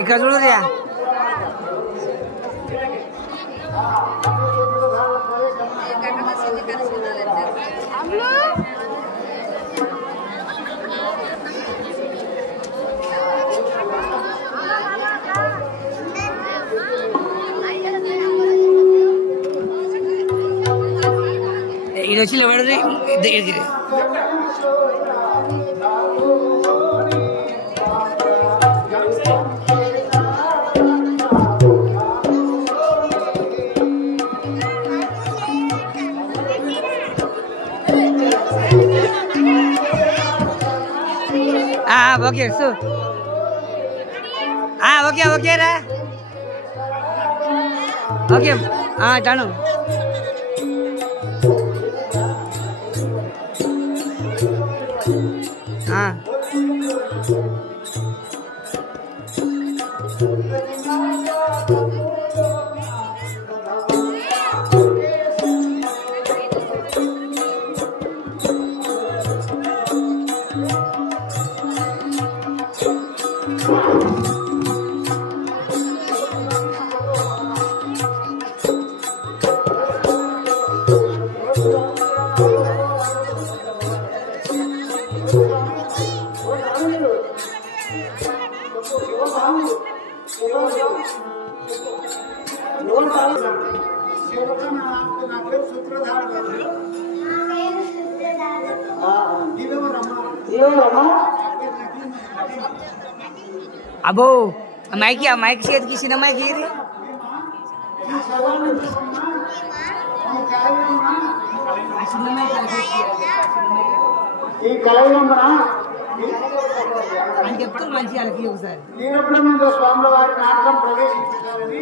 ఇక్కడ చూడరా ఇది వచ్చి ఎవరిది దగ్గరికి ఓకే సో ఓకే ఓకే రా ఓకే డను అబో మైక్ చేతికి చిన్న మైక్ ఇది ఈ కలయిక అని చెప్తారు మంచి వాళ్ళకి ఒకసారి వీరబ్రహ్మేంద్ర స్వాముల వారి నాటకం ప్రవేశించాలని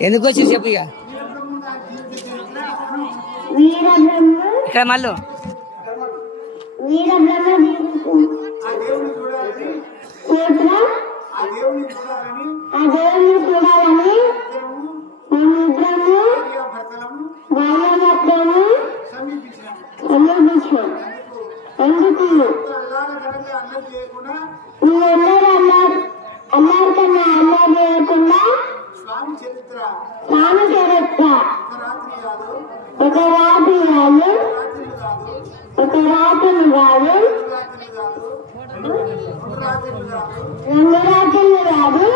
ఎందుకు వచ్చి చెప్పు ఇక ఇక్కడ మళ్ళీ ఆ దేవుని చూడాలని భర్తలను సమీపించాము ఎందుకు అల్లరి చేయకుండా స్వామి చరిత్ర ఒక రాత్రి కాదు రెండు రాత్రులు కాదు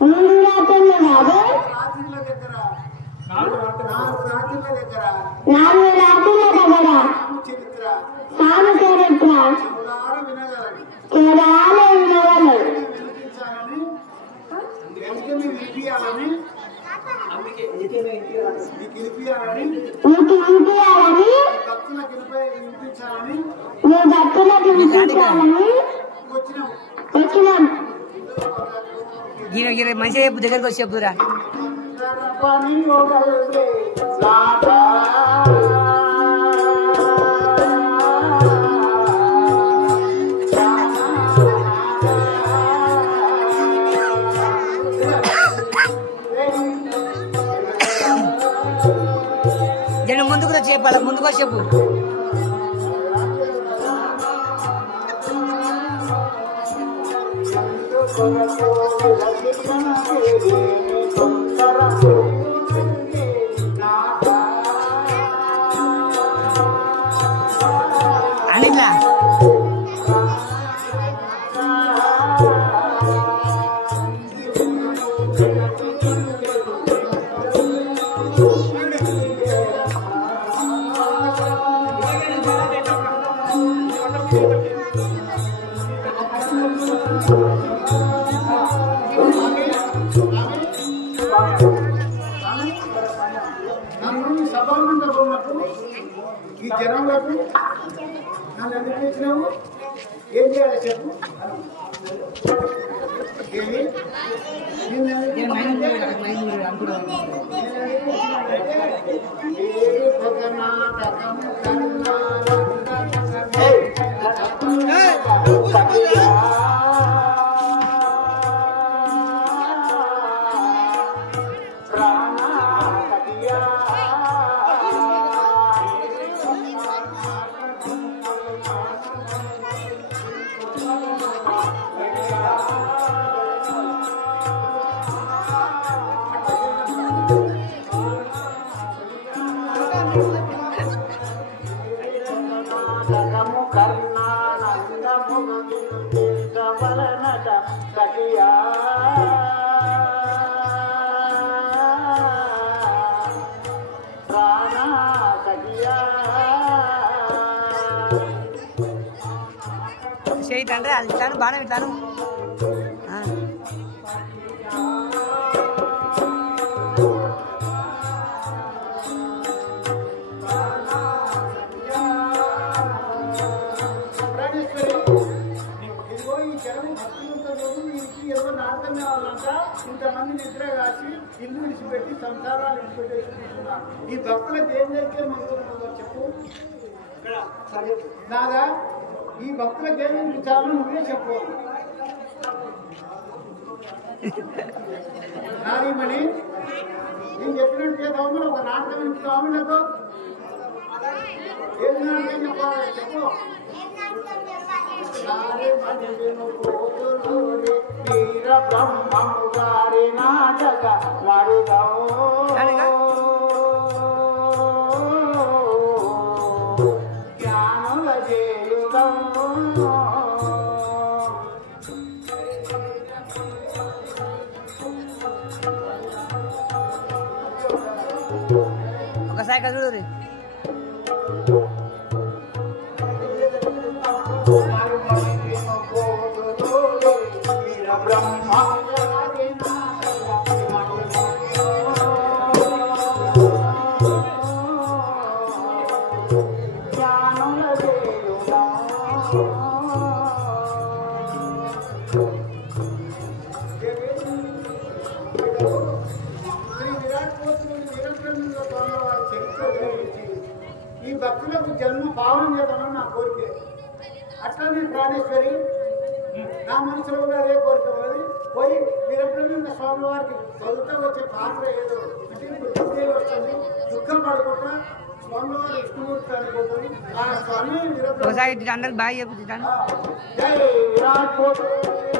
మూడు రాత్రులు కాదు నాలుగు రాత్రుల దగ్గర స్వామి చరిత్ర కేవలం వినగలరు మీ భక్తులకు వినిపించాలని వచ్చినాం. మంచిగా చెప్పు, దగ్గరకు వచ్చి చెప్పురా. నేను ముందుకు చెప్పాల, ముందుకు వచ్చి చెప్పు. అనిలా ఈ జనంలోకి నన్ను ఎందుకు తెచ్చినావు? ఏం చేయాలి చెప్పు. ప్రకరణ అంటే అది ఇట్లాను బాగానే ఇట్లాను ఇంతమంది నిద్ర కాసి ఇల్లు విడిచిపెట్టి సంసారాలు విడిచిపెట్టేసుకుంటున్నారు. ఈ భక్తులకు ఏం జరిగే మనకు చెప్పు నాగా. ఈ భక్తులకు ఏమేమి విచారణ నువ్వే చెప్పు. నారీమణి నేను చెప్పినట్టు చేద్దాము. ఒక నాటకం ఇస్తాము నాకు. ఏది నాటకం చెప్పాలి చెప్పు. వీర బ్రహ్మము గారి నాటక మరుగము జ్ఞానుల చేయుగము. ఒకసారి చూడు రీ ఈ భక్తులకు జన్మ భావన చేద్దామని నా కోరిక. అట్లనే ప్రాణేశ్వరి నా మనసులో కూడా అదే కోరిక ఉన్నది. పోయి వీరబ్రహ్మ స్వామి వారికి చదువుతా వచ్చే పాత్ర ఏదో అంటే ఇప్పుడు దుఃఖే వస్తుంది. దుఃఖం పడకుండా స్వామి వారు ఇష్టమూర్తి అనుకుంటుంది. ఆ స్వామి వీరబ్రహ్మ అందరికి బాగా చెప్తాను. జై విరాట్ కోహ్లీ.